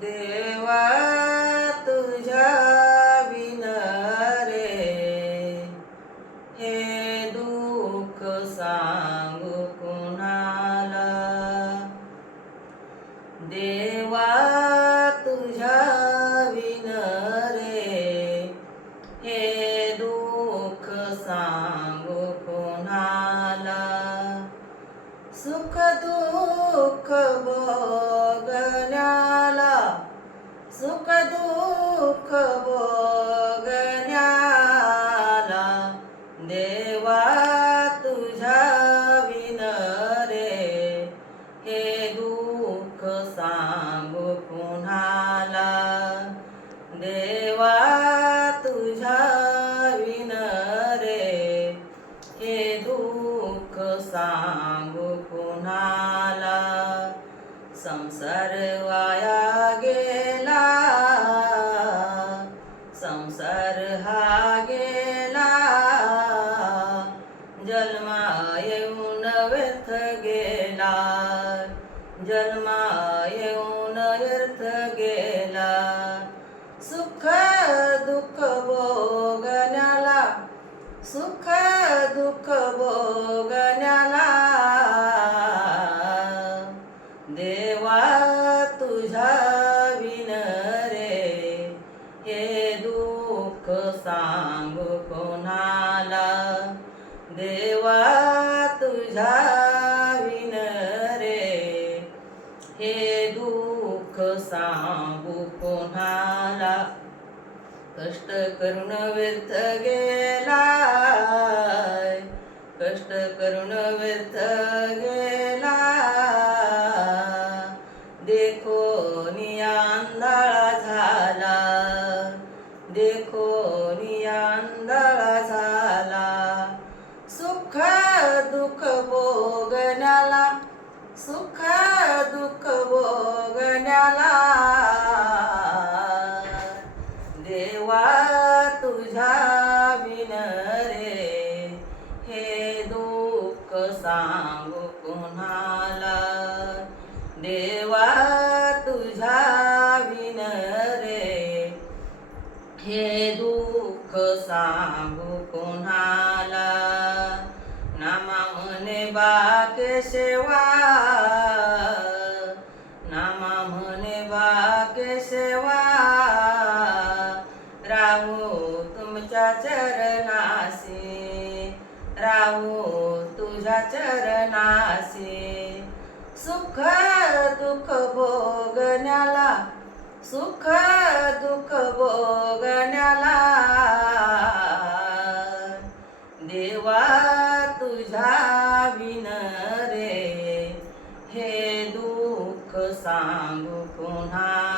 देवा तुझ्या बिन रे हे दुःख सांगू कुणाला? देवा तुझ्या बिन रे हे दुःख सांगू कोणाला? सुख दुःख भोगण्याला सुख दुःख भोगण्याला देवा तुझ्या विन रे. हे दुःख सांगू कुणाला? देवा तुझ्या विन रे. हे दुःख सांग संसार वाया गेला. संसार हा गेला. जन्मा येऊन व्यर्थ गेला. जन्मा येऊन व्यर्थ गेला. सुख दुःख भोगण्याला सुख दुःख सांगू कोणाला? देवा तुझ्या विन रे. हे दुःख सांगू कोणाला? कष्ट करून व्यर्थ गेला कष्ट करून व्यर्थ गेला देखो नियांदाळा झाला. देखो भोगण्याला देवा तुझ्या विन रे. हे दुःख सांगू कुणाला? देवा तुझ्या विन रे. हे दुःख सांगू कोणाला? नामा म्हणे बाके सेवा राहो तुमच्या चरणासी. राहू तुझ्या चरणासी. सुख दुःख भोगण्याला सुख दुःख भोगण्याला. देवा तुझ्या विन रे हे दुःख सांगू पुन्हा.